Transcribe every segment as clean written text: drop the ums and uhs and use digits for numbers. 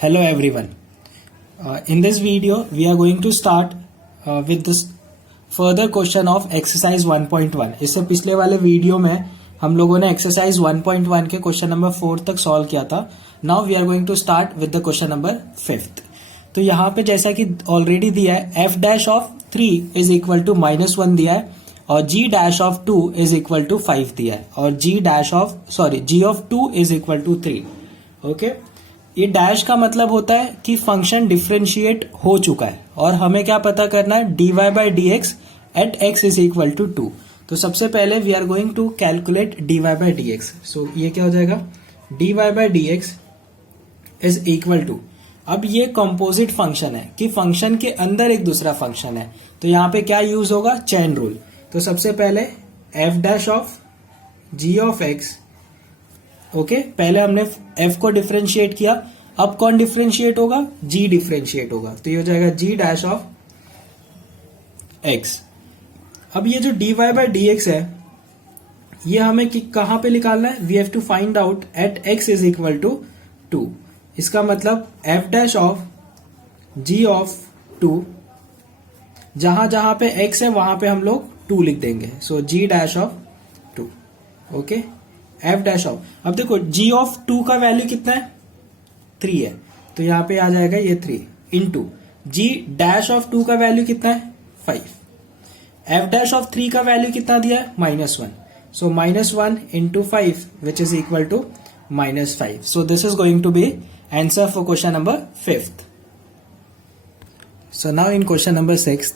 Hello everyone. In this video, we are going to start with this further question of exercise 1.1. इससे पिछले वाले video में हम लोगों ने एक्सरसाइज 1.1 के क्वेश्चन नंबर 4 तक सॉल्व किया था. Now we are going to start with the question number 5. तो यहाँ पे जैसा कि ऑलरेडी दिया है f dash of 3 is equal to -1 दिया है और g dash of 2 is equal to 5 दिया है और g of 2 is equal to 3. Okay, ये डैश का मतलब होता है कि फंक्शन डिफरेंशिएट हो चुका है और हमें क्या पता करना है, dy by d x at x is equal to 2. तो सबसे पहले we are going to calculate dy by d x. So ये क्या हो जाएगा, dy by d x is equal to, अब ये कंपोजिट फंक्शन है कि फंक्शन के अंदर एक दूसरा फंक्शन है, तो यहाँ पे क्या यूज होगा, चेन रूल. तो सबसे पहले f dash of g of x. Okay, पहले हमने f को डिफरेंशिएट किया, अब कौन डिफरेंशिएट होगा, g डिफरेंशिएट होगा, तो ये हो जाएगा g डैश ऑफ x. अब ये जो dy बाई डी एक्स है ये हमें कहां पे निकालना है, we have to find out at x is equal to 2. इसका मतलब f dash of g of 2, जहां जहां पे x है वहां पे हम लोग 2 लिख देंगे. सो g dash of 2. Okay, f dash of, अब देखो g ऑफ 2 का वैल्यू कितना है, 3 है, तो यहां पे आ जाएगा ये 3 इंटू g डैश ऑफ 2 का वैल्यू कितना है, 5. f डैश ऑफ 3 का वैल्यू कितना दिया है, -1. So -1 into 5 which is equal to -5. So this is going to be answer for question number 5. So now in question number 6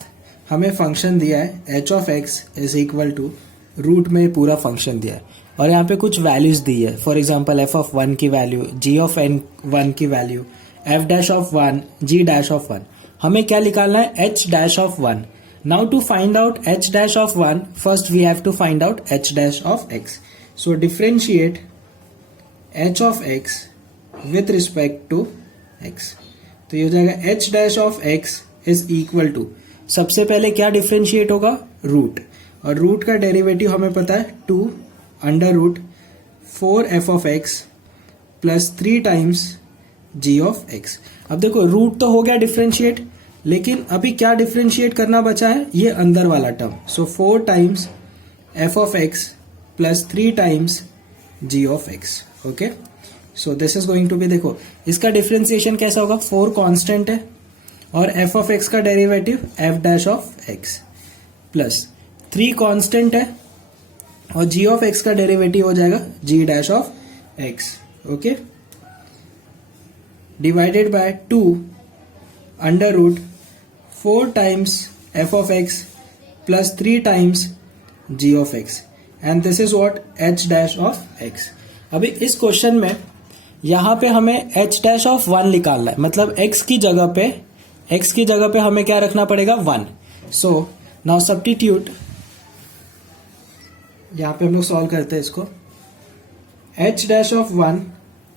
हमें फंक्शन दिया है h of x is equal to root में पूरा function दिया है और यहाँ पे कुछ वैल्यूज दी है. फॉर एग्जाम्पल f ऑफ 1 की वैल्यू, g ऑफ n1 की value, f dash of 1, g dash of 1. हमें क्या निकालना है, h dash of 1. Now to find out h dash of 1, first we have to find out h dash of x. So differentiate h of x with respect to x. तो ये हो जाएगा h dash of x is equal to, सबसे पहले क्या differentiate होगा, root, और root का डेरिवेटिव हमें पता है 2 under root 4f of x plus 3 times g of x. अब देखो रूट तो हो गया डिफरेंशिएट, लेकिन अभी क्या डिफरेंशिएट करना बचा है, ये अंदर वाला term. So 4 times f of x plus 3 times g of x. Okay, so this is going to be, देखो इसका डिफरेंशिएशन कैसा होगा, 4 कांस्टेंट है और f ऑफ x का derivative f dash of x plus 3 constant है और g ऑफ x का डेरिवेटिव हो जाएगा g dash of x. Okay, divided by 2 under root 4 times f of x plus 3 times g of x and this is what h dash of x. अभी इस question में यहां पे हमें h dash of 1 निकालना है, मतलब x की जगह पे हमें क्या रखना पड़ेगा, 1. सो नाउ सब्स्टिट्यूट, यहां पे हम लोग सॉल्व करते हैं इसको. h dash of 1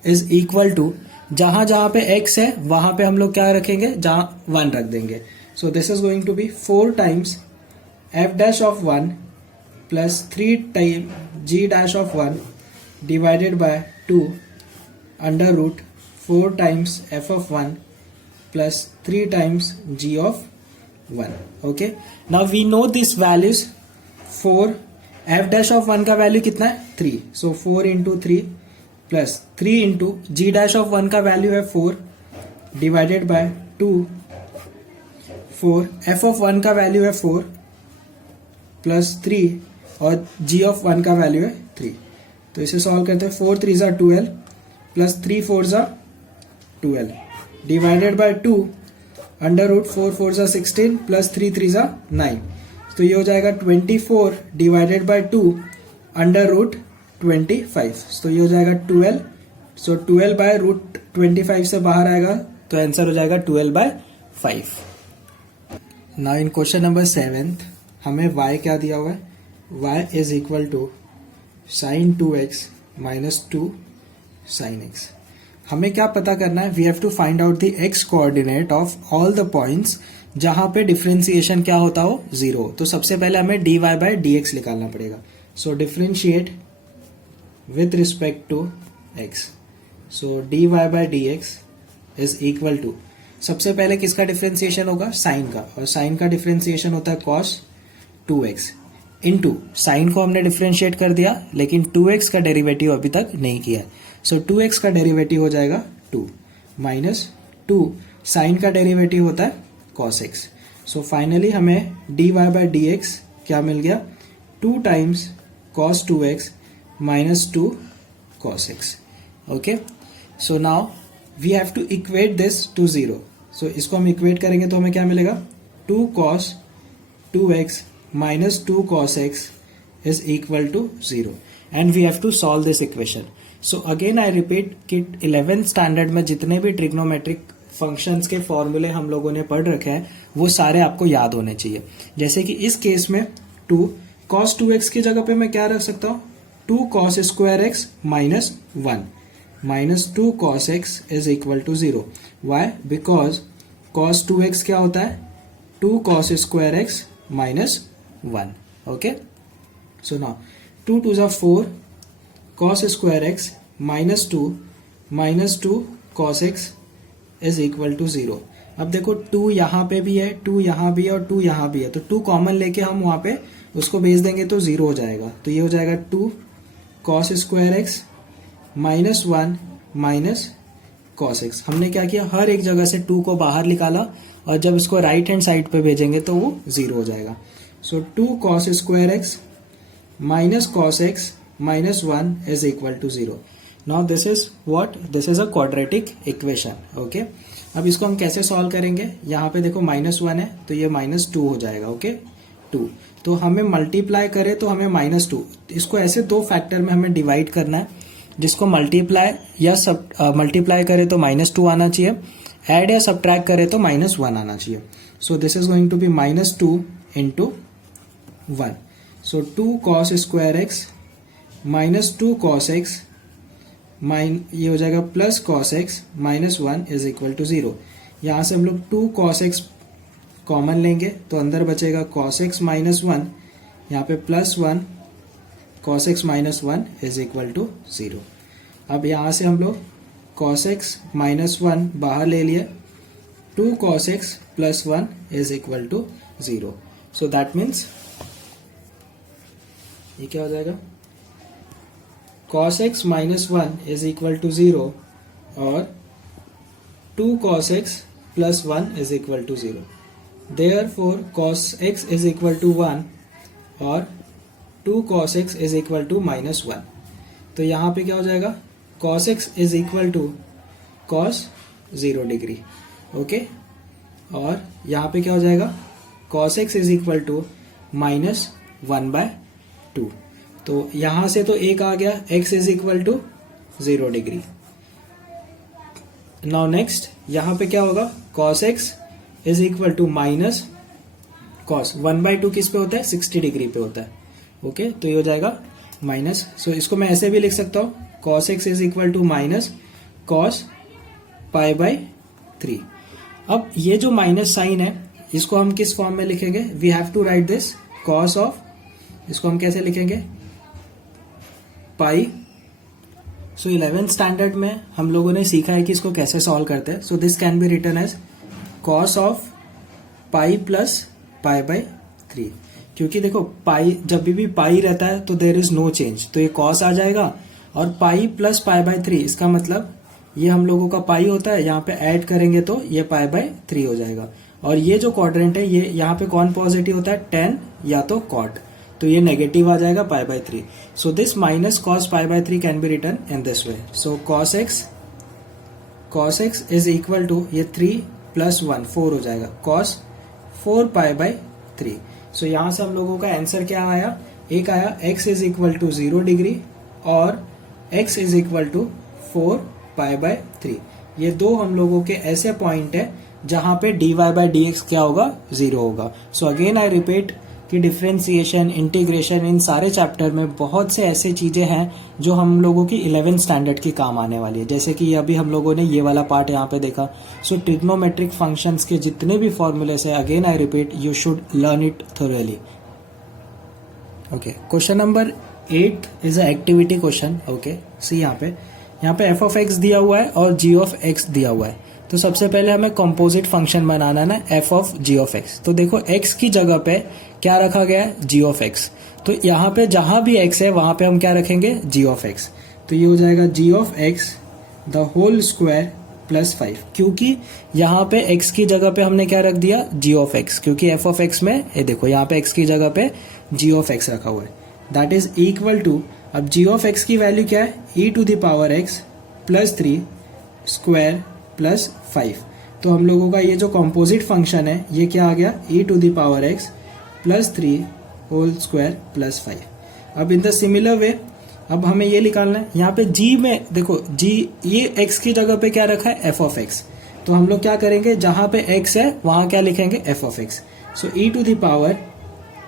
is equal to, जहां जहां पे x है वहां पे हम लोग क्या रखेंगे, जहां 1 रख देंगे. So this is going to be 4 times f dash of 1 plus 3 time g dash of 1 divided by 2 under root 4 times f of 1 plus 3 times g of 1. Okay, now we know this values. 4, f dash of 1 का value कितना है, 3. So 4 into 3 plus 3 into g dash of 1 का value है 4 divided by 2, 4 f of 1 का value है 4 plus 3 और g of 1 का value है 3. तो इसे सॉल्व करते हैं. 4 3 जा 12 प्लस 3 4 जा 12 डिवाइडेड बाय 2 अंडर रूट 4 4 जा 16 प्लस 3 3 जा 9. तो ये हो जाएगा 24 डिवाइडेड बाय 2 अंडर रूट 25. तो ये हो जाएगा 12. सो 12 बाय रूट 25 से बाहर आएगा तो आंसर हो जाएगा 12 by 5. Now in question number 7 हमें y क्या दिया हुआ है, y is equal to sine 2x minus 2 sine x. हमें क्या पता करना है, we have to find out the x coordinate of all the points जहां पे डिफरेंशिएशन क्या होता हो, 0. तो सबसे पहले हमें dy बाय डी एक्स निकालना पड़ेगा. So differentiate with respect to x. So dy by dx is equal to, सबसे पहले किसका डिफरेंशिएशन होगा, साइन का, और साइन का डिफरेंशिएशन होता है कॉस 2x इनटू, साइन को हमने डिफरेंशिएट कर दिया लेकिन 2x का डेरिवेटिव अभी तक नहीं किया, सो 2x का डेरिवेटिव हो जाएगा 2 माइनस 2 साइन का डेरिवेटिव होता है cos x। सो फाइनली हमें dy बाई डी एक्स क्या मिल गया, 2 times cos 2x minus 2 cos x। Okay, so now we have to equate this to 0। So इसको हम इक्वेट करेंगे तो हमें क्या मिलेगा, 2 cos 2x minus 2 cos x is equal to 0 and we have to solve this equation. So again I repeat कि 11th standard में जितने भी ट्रिग्नोमेट्रिक फंक्शंस के फॉर्मूले हम लोगों ने पढ़ रखे हैं वो सारे आपको याद होने चाहिए। जैसे कि इस केस में 2 cos 2x की जगह पे मैं क्या रख सकता हूँ, 2 cos square x minus 1 minus 2 cos x is equal to 0। Why? Because cos 2x क्या होता है, 2 cos square x minus 1। okay, so now 2 2s are 4 cos square x minus 2 cos x is equal to 0। अब देखो 2 यहाँ पे भी है, 2 यहाँ भी है और 2 यहाँ भी है, तो 2 कॉमन लेके हम वहाँ पे उसको भेज देंगे तो 0 हो जाएगा। तो ये हो जाएगा 2 cos square x minus 1 minus cos x। हमने क्या किया, हर एक जगह से 2 को बाहर निकाला और जब इसको राइट हैंड साइड पे भेजेंगे तो वो 0 हो जाएगा। सो 2 cos square x minus cos x minus 1 is equal to 0। Now this is what? This is a quadratic equation। okay? अब इसको हम कैसे सॉल्व करेंगे, यहाँ पे देखो -1 है तो ये -2 हो जाएगा। ओके, 2 तो हमें मल्टीप्लाई करे तो हमें -2, इसको ऐसे 2 फैक्टर में हमें डिवाइड करना है, जिसको मल्टीप्लाई या मल्टीप्लाई करे तो -2 आना चाहिए, ऐड या सब्ट्रैक्ट करे तो -1 आना चाहिए। So this is going to be -2 into 1। So 2 cos square x minus 2 cos x ये हो जाएगा plus cos x minus 1 is equal to 0। यहाँ से हम लोग 2 cos x कॉमन लेंगे तो अंदर बचेगा cos x minus 1, यहाँ पे plus 1 cos x minus 1 is equal to 0। अब यहाँ से हम लोग cos x minus 1 बाहर ले लिए, 2 cos x plus 1 is equal to 0। So that means ये क्या हो जाएगा, cos x minus 1 is equal to 0 और 2 cos x plus 1 is equal to 0। Therefore cos x is equal to 1 और 2 cos x is equal to -1। तो यहाँ पे क्या हो जाएगा, cos x is equal to cos 0 degree. Okay, और यहाँ पे क्या हो जाएगा, cos x is equal to -1/2। तो यहाँ से तो एक आ गया, x is equal to 0 degree. Now next यहाँ पे क्या होगा, cos x is equal to minus cos 1/2 किस पे होता है, 60 डिग्री पे होता है। ओके, तो ये हो जाएगा माइनस, सो इसको मैं ऐसे भी लिख सकता हूँ, cos x is equal to minus cos π/3। अब ये जो माइनस साइन है इसको हम किस फॉर्म में लिखेंगे, we have to write this cos of, इसको हम कैसे लिखेंगे, पाई। सो 11th स्टैंडर्ड में हम लोगों ने सीखा है कि इसको कैसे सॉल्व करते हैं। So this can be written as cos of pi plus π/3। क्योंकि देखो पाई जब भी पाई रहता है तो देयर इज नो चेंज, तो ये cos आ जाएगा, और पाई प्लस π/3 इसका मतलब ये हम लोगों का पाई होता है, यहाँ पे ऐड करेंगे तो ये π/3 हो जाएगा। और ये जो क्वाड्रेंट है, ये यहाँ पे कौन पॉजिटिव होता है, tan या तो cot, तो ये नेगेटिव आ जाएगा π/3। So this minus cos π/3 can be written in this way. So cos x is equal to ये 3 + 1 4 हो जाएगा, cos 4 π/3। सो यहाँ से हम लोगों का आंसर क्या आया, एक आया x is equal to 0 degree और x इज इक्वल टू 4 π/3। ये दो हम लोगों के ऐसे पॉइंट है जहां पे dy/dx क्या होगा, 0 होगा। सो अगेन आई रिपीट कि डिफरेंशिएशन, इंटीग्रेशन, इन सारे चैप्टर में बहुत से ऐसे चीजें हैं जो हम लोगों की 11th स्टैंडर्ड की काम आने वाली है। जैसे कि अभी हम लोगों ने ये वाला पार्ट यहाँ पे देखा। सो ट्रिग्नोमेट्रिक फंक्शंस के जितने भी फॉर्मूलेस है, again I repeat, you should learn it thoroughly. Okay, question number 8 is a activity question. Okay, see यहाँ पे f of x दिया हुआ है और g of x दिया हुआ है। तो सबसे पहले हमें कॉम्पोजिट फंक्शन बनाना है ना f of g of x. तो देखो एक्स की जगह पे क्या रखा गया है, जी ऑफ एक्स। तो यहाँ पे जहां भी एक्स है वहां पे हम क्या रखेंगे, जी ऑफ एक्स। तो ये हो जाएगा g of x the whole square plus 5, क्योंकि यहाँ पे x की जगह पे हमने क्या रख दिया, g ऑफ x, क्योंकि f ऑफ x में ये देखो यहाँ पे x की जगह पे g ऑफ x रखा हुआ है। दैट इज इक्वल टू, अब g ऑफ x की वैल्यू क्या है, e to the power x plus 3 square plus 5। तो हम लोगों का ये जो कॉम्पोजिट फंक्शन है ये क्या आ गया, e to the power x plus 3 whole square plus 5। अब इन द सिमिलर वे अब हमें ये निकालना है, यहाँ पे g में देखो g, ये x की जगह पे क्या रखा है, f ऑफ x। तो हम लोग क्या करेंगे, जहां पे x है वहां क्या लिखेंगे, f of x। So e to the power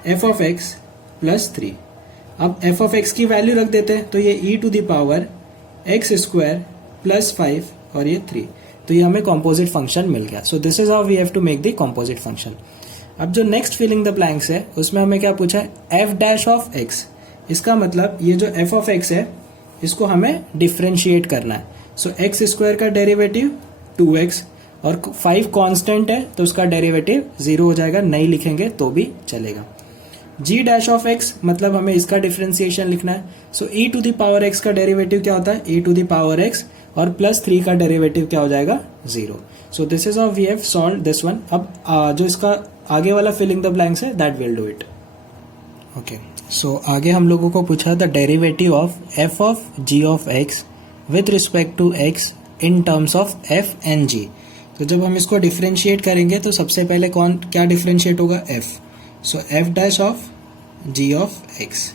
f of x plus 3। अब f ऑफ x की वैल्यू रख देते हैं, तो ये e to the power x square plus 5 और ये 3। तो ये हमें कॉम्पोजिट फंक्शन मिल गया। So this is how we have to make the composite function. अब जो नेक्स्ट फिलिंग द ब्लैंक्स है उसमें हमें क्या पूछा है, f डैश ऑफ x। इसका मतलब ये जो f ऑफ x है इसको हमें डिफ्रेंशिएट करना है। सो एक्स स्क्वायर का डेरिवेटिव 2x और 5 कांस्टेंट है तो उसका डेरिवेटिव 0 हो जाएगा, नहीं लिखेंगे तो भी चलेगा। g डैश ऑफ x मतलब हमें इसका डिफ्रेंशिएशन लिखना है। So e to the power x का डेरिवेटिव क्या होता है, e to the power x और प्लस 3 का डेरिवेटिव क्या हो जाएगा, 0। So this is how we have solve this one. अब जो इसका आगे वाला फिलिंग द ब्लैंक्स है that will do it. Okay, so आगे हम लोगों को पूछा the derivative of f of g of x with respect to x in terms of f and g. तो जब हम इसको डिफ्रेंशिएट करेंगे तो सबसे पहले क्या डिफ्रेंशिएट होगा, f. So f dash of g of x.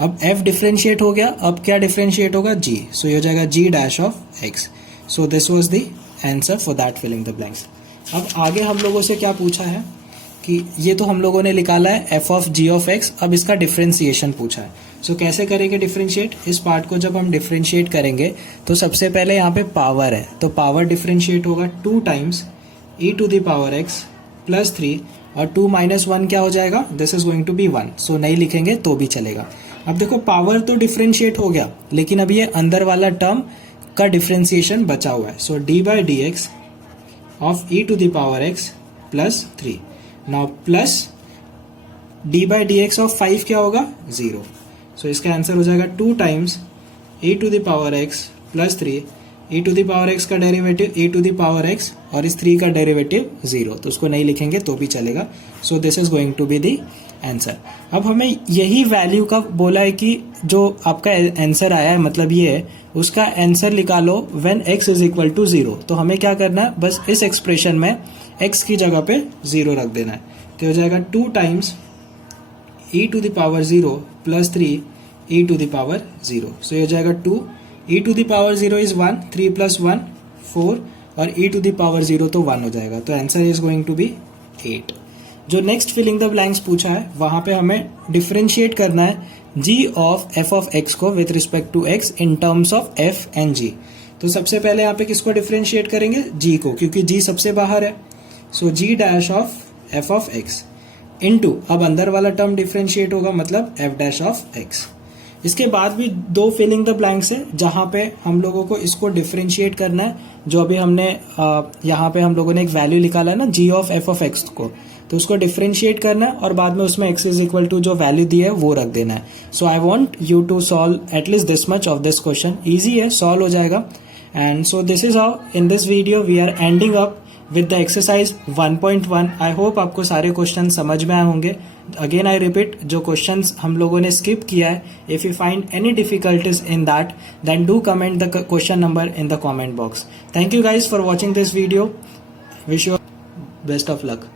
अब एफ डिफ्रेंशिएट हो गया, अब क्या डिफ्रेंशिएट होगा, जी। सो ये हो जाएगा g dash of x. So this was the answer for that filling the blanks. अब आगे हम लोगों से क्या पूछा है कि ये तो हम लोगों ने निकाला है f of g of x, अब इसका डिफ्रेंशिएशन पूछा है। सो कैसे करेंगे डिफ्रेंशिएट, इस पार्ट को जब हम डिफ्रेंशिएट करेंगे तो सबसे पहले यहाँ पे पावर है तो पावर डिफ्रेंशिएट होगा 2 times e to the power x plus 3 और 2 माइनस 1 क्या हो जाएगा, this is going to be 1। So नहीं लिखेंगे तो भी चलेगा। अब देखो पावर तो डिफ्रेंशिएट हो गया लेकिन अब ये अंदर वाला टर्म का डिफ्रेंशिएशन बचा हुआ है। So d by d x of e to the power x plus 3। Now plus d by d x of 5 क्या होगा, 0। सो इसका आंसर हो जाएगा 2 times e to the power x plus 3। e to the power x का derivative e to the power x और इस 3 का derivative 0, तो उसको नहीं लिखेंगे तो भी चलेगा। So this is going to be the answer. अब हमें यही वैल्यू का बोला है कि जो आपका आंसर आया है मतलब ये है, उसका आंसर निकालो when x is equal to 0। तो हमें क्या करना है, बस इस एक्सप्रेशन में x की जगह पे 0 रख देना है। तो हो जाएगा 2 times e to the power 0 plus 3 e to the power 0। So ये हो जाएगा 2 e to the power 0 is 1, 3 plus 1 4 और e टू द पावर 0 तो 1 हो जाएगा। तो answer is going to be 8। जो नेक्स्ट फिलिंग द ब्लैंक्स पूछा है वहां पे हमें डिफ्रेंशिएट करना है g of f of x को with respect to x in terms of f and g। तो सबसे पहले यहाँ पे किसको डिफ्रेंशिएट करेंगे, g को, क्योंकि g सबसे बाहर है। सो g dash of f of x into, अब अंदर वाला टर्म डिफ्रेंशिएट होगा मतलब f डैश ऑफ x। इसके बाद भी 2 फिलिंग द ब्लैंक्स है जहां पे हम लोगों को इसको डिफ्रेंशिएट करना है। जो अभी हमने यहाँ पे हम लोगों ने एक वैल्यू निकाला है ना g of f of x को, तो उसको डिफ्रेंशिएट करना है और बाद में उसमें x इज इक्वल टू जो वैल्यू दी है वो रख देना है। So I want you to solve at least this much of this question. Easy है, सॉल्व हो जाएगा। And so this is how in this video we are ending up with the exercise 1.1। I hope आपको सारे question समझ में आए होंगे। Again I repeat, जो क्वेश्चंस हम लोगों ने स्किप किया है, if you find any difficulties in that then do comment the question number in the comment box. Thank you guys for watching this video. Wish you best of luck.